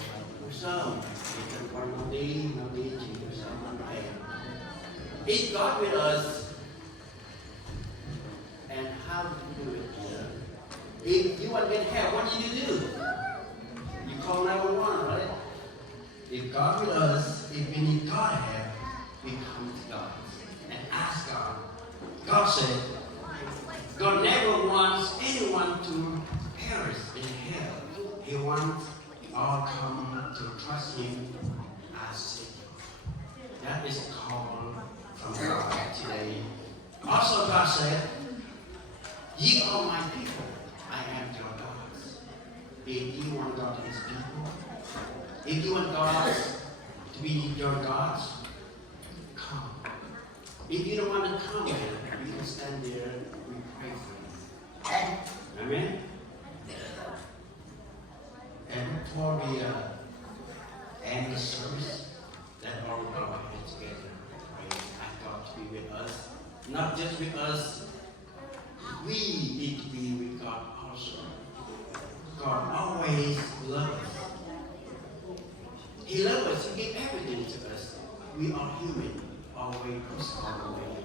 buổi sớm thì trên quan đồng đi chỉ buổi sớm ăn hè. Eat God with us and how to do it. If you want to get help, what do? You call 911, right? If God with us, if we need God help, we come to God and ask God. God said, God never wants anyone to perish in hell. He wants all come to trust Him as Savior. That is a call from God today. Also, God said, ye are my people. I am your God. If you want God to His people, if you want God to be your God, come. If you don't want to come, you can stand there. We pray for you. Amen. And before we end the service, let all bow our heads together. Pray. Ask God to be with us, not just with us. We need to be with God also. God always loves us. He loves us. He gives everything to us. We are human. Always push God away.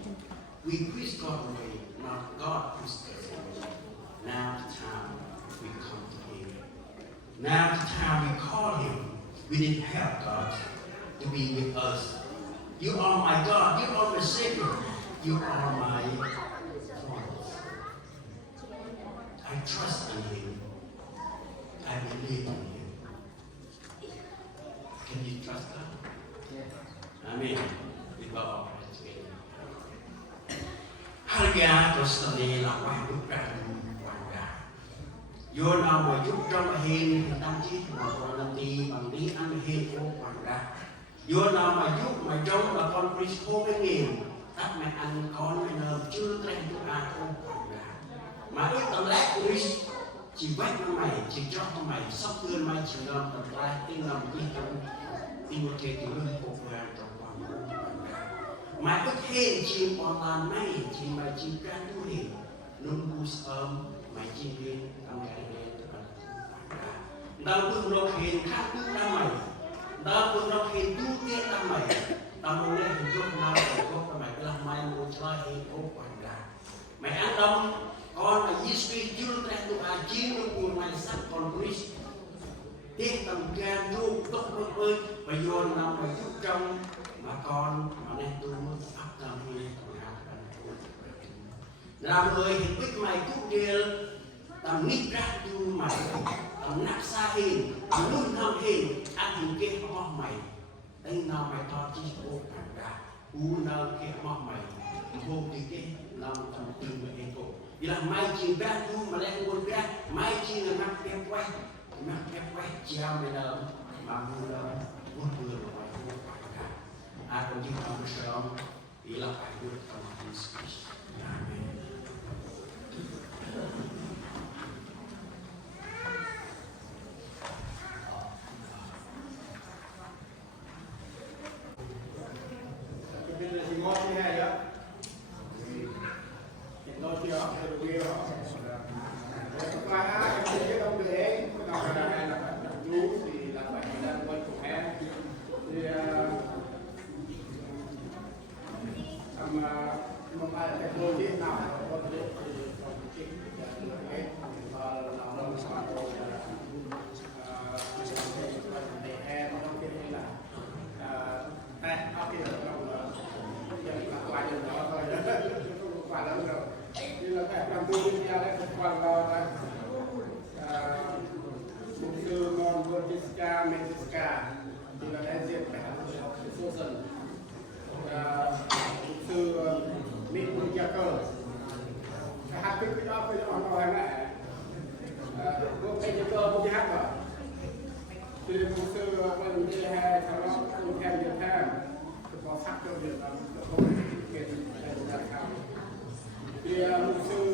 We push God away, not God push us away. Now the time we come to Him. Now the time we call Him. We need help, God, to be with us. You are my God. You are my Savior. You are my I trust in Him. I believe in Him. Can you trust God? Yeah. Amen. We bow our heads together. Hallelujah. Trust in Him. Là quan đúc ra quan ra. Vô nào mà giúp trong hiền thì đăng chí mà còn làm gì bằng tí ăn hiền của quan ra. Vô nào mà giúp mà trong là con Christ khô cái nghiền. Tắt mẹ ăn con mẹ nơm chưa tránh chúng ta không quan ra. Mà ít tầm lát của Christ chỉ quét nó mày, chỉ cho nó mày, sắp tương mày chỉ nằm tầm lát, tiếng nằm đi trong tim một cái tiếng lưng phục vàng trong quảng bố. Mà ít hên chìm còn làm này, chỉ mày chìm can tu hề, nung bù sớm, mày chìm lên, tâm cái lên, đau bưng đọc hên khác bước ra mày, đau bưng đọc hên tu tiết ra mày, đau bưng lên hình chốt nào phải chốt ra mày, cái làm mày một chơi hên ô quảng ra. Mày ăn đông, con là Giêsu chưa ra tụ à chiến trong buồn mày sắp còn Christ tiết tầm can vô tốt mất ơi mà vô nằm mà giúp trong mà con mà nên tôi mới áp tâm đi còn hát làm ơi thì biết mày cút đi tầm nít ra tu mày tầm nát xa hiền tầm luôn tham hiền ăn hình kia mong mày đây nào mày to chi bộ càng ra u nào kia mong mày vô thì cái nào tầm tìm mà em cổ vì là mai chỉ bé tu mà lên buồn bé mai chỉ là mắc ép quay treo bây giờ mà mua đâu muốn vừa rồi mua cả ai còn đi không sớm ý là phải đưa con đi Amen. Một bài teknologi nào Mexica thì là đại diện cả số dân từ Mỹ Quốc gia cơ hát cái đó phải on nói mẹ quốc tế cơ quốc gia cơ từ từวันที่ให้ทะเลาะกันแทนเดือนแทนจะพอสักเดือนละเขาไม่เกิดอะไรนะครับเดี๋ยวคือ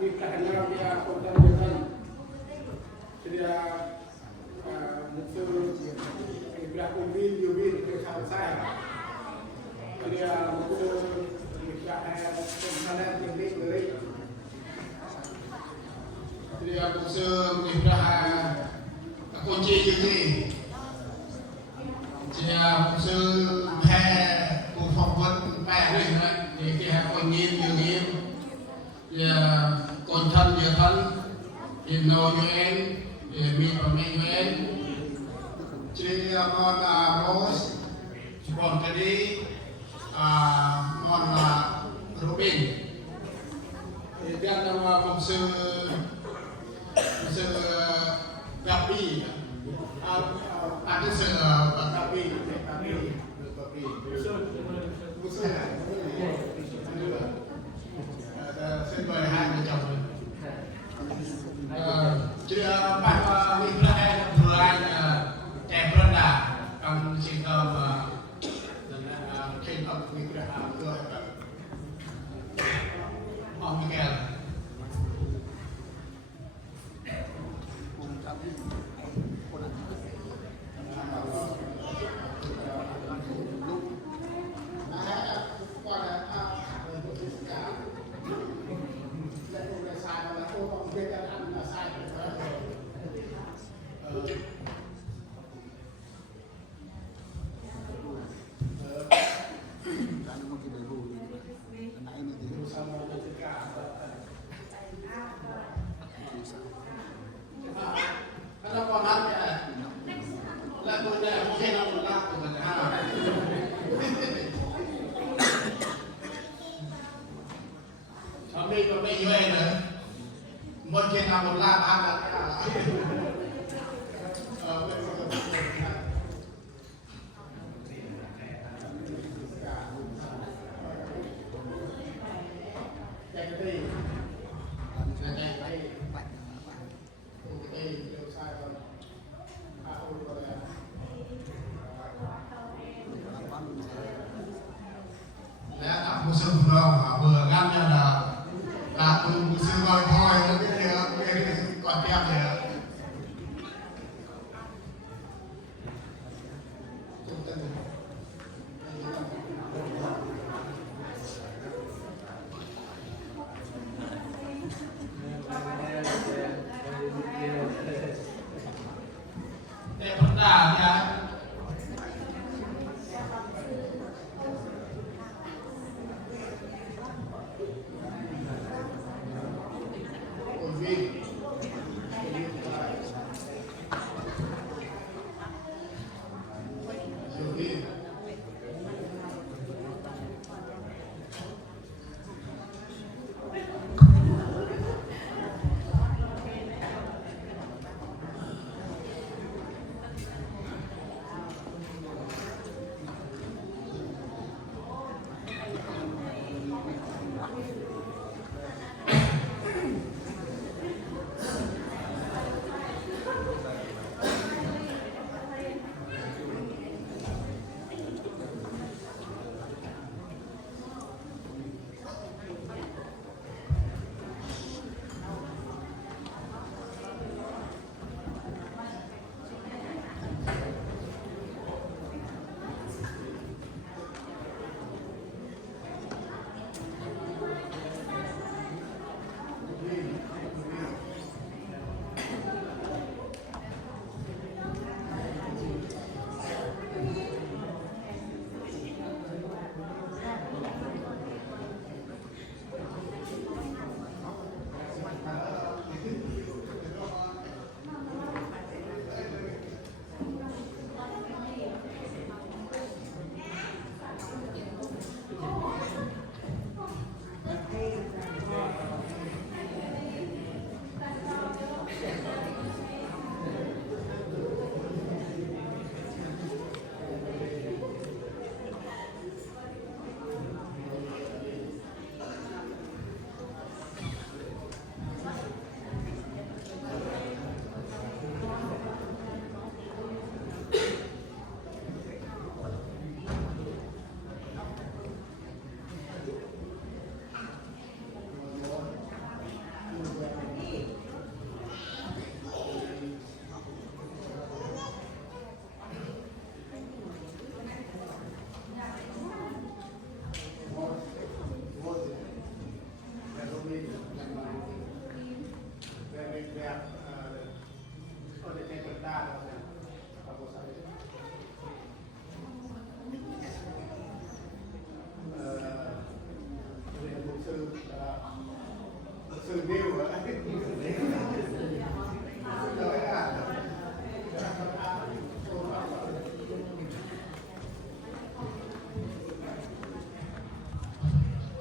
มีการงานที่คนทำเยอะกันเดี๋ยวคือberapa mil yubil ke saya dia betul tidak ada pembahasan tinggi dari dia betul tidak kunci ini dia betul phe của phỏng vấn phe này đấy thì kia con nhìn như nhìn dia con thân như thân thì nói như em mi và mẹ như em jadi bos sebelum tadi Robin dia nama bangsa Gapi ada Gapi saya hai vợ chồng jadi Pak Ibrahim bulan trẻ hơn là trong trường hợp trên học mình đã làm rồi ông Miguel một chuyện là một la ba là một sự vừa ngăn cho là từ sự gọi thôi nó biết kia còn đẹp thì để phân đà nha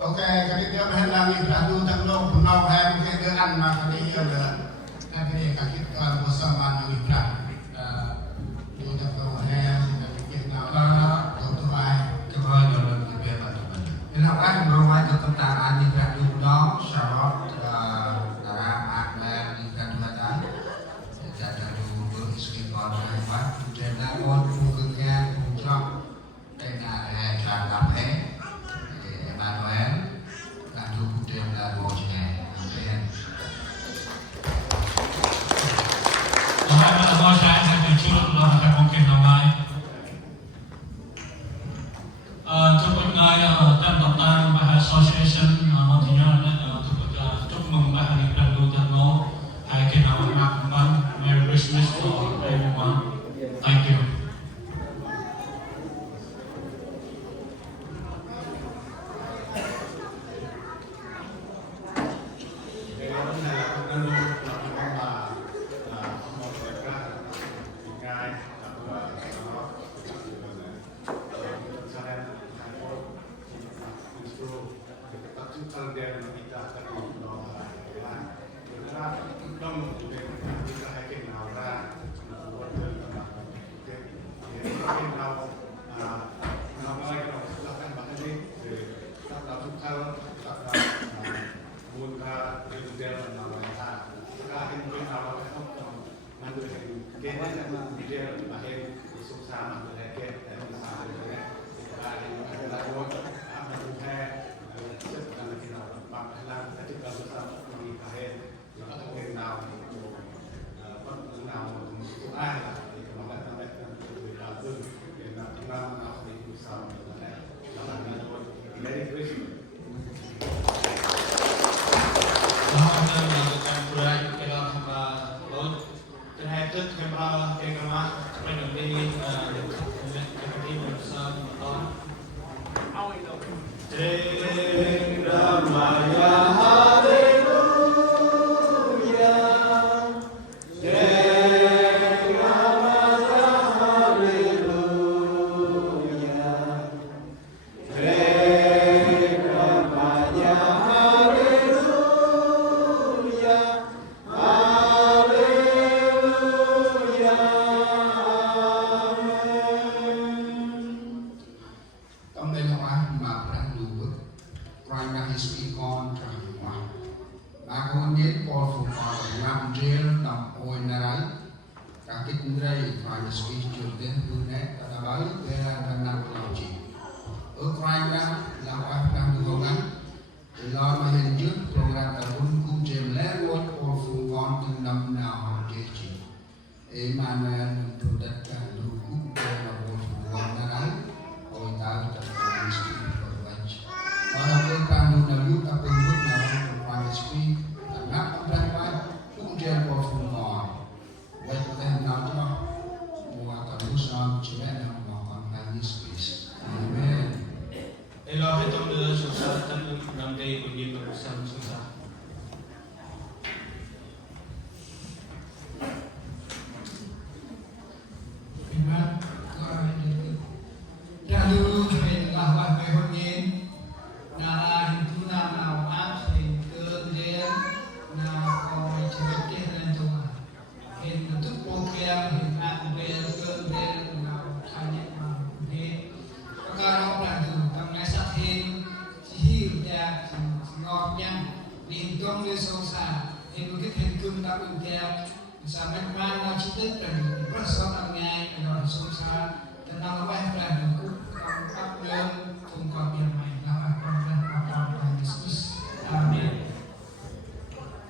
Ok, cái đi tiếp hết là mình đã tu tập lô của nó hay một cái đứa ăn mà cái đi nhiều nữa. Cái này cái một số bạn mình đã tu tập lô hay cái việc nào đó tu bài. Cái hơi nó là cái việc là mình. Nên học cách nó ngoài cái công tác anh đi ra du đó, sau đó là ăn lên đi ra du đó. Ra du với sự còn hay quá. Trên đó ôn phu cưng nghe phu cho. Đây là tràn gặp hết. Emmanuel làm du trên là ngồi nhà trên. Hai ngôi sáng sẽ bị chịu lo là không kịp nào mai. Chúc mừng ngài tam tập tan và association thì nhớ chúc mừng bà hạnh phúc đủ thật ngô hai cái nào mặc mắn. Merry Christmas to everyone. Thank you.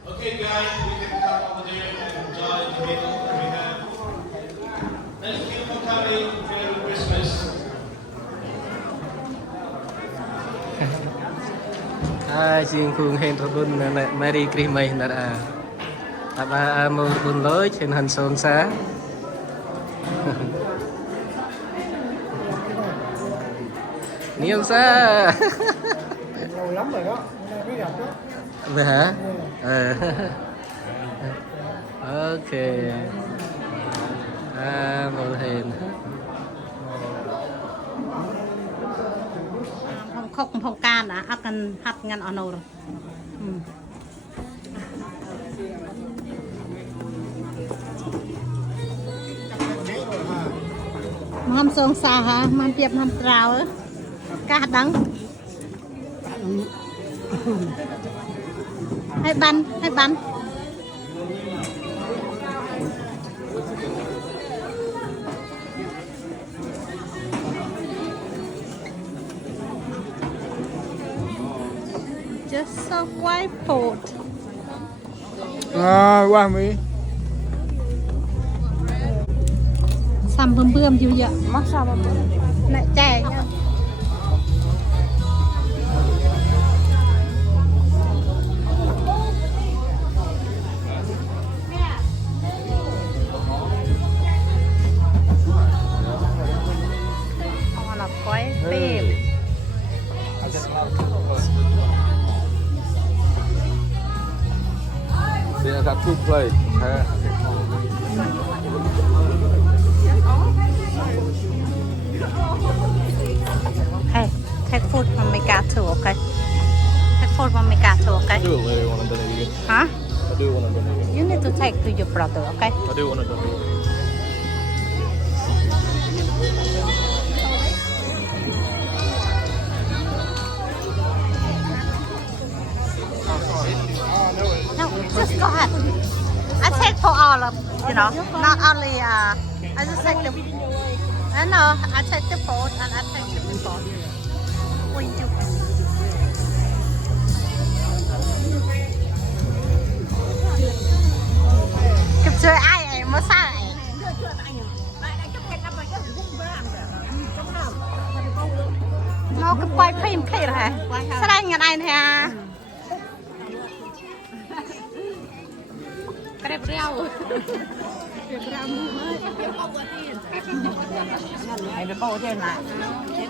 Okay guys, we can come over there and enjoy the meal that we have. Let's keep on coming. Merry Christmas. Riêng phương hẹn thọ bún Merry Christmas nè ba mua bún lối trên hình xôn xá. Nhiều xa. Lâu lắm rồi đó, hôm nay mới gặp đó. Vậy hả? Ok. Một hình. Không hộp phong can đã ănกันหัดงานอโนร์มันทรงสาฮะมันเปียบมันเปล่ากาดังให้บันให้บันjust so white pot qua mi xăm bươm bươm nhiều vậy mắc sao bươm lại trẻ nha là quái phim Then I got 2 plates. Hey, take food from my cat too, okay? Take food from my cat too, okay? I do it later when I'm done eating. Huh? I do when I'm done eating. You need to take to your brother, okay? I do when I'm done eating. No, just go ahead. I take for all of, not only, I just take the, I know, I take the food and I take the food. When you, kịp chơi ai ấy, mới sao ấy. Nó cứ quay phim kia rồi hả? Sao đây ngày này nè? Cái đẹp rau. Hãy subscribe cho kênh Ghiền Mì Gõ để không bỏ lỡ những video hấp dẫn.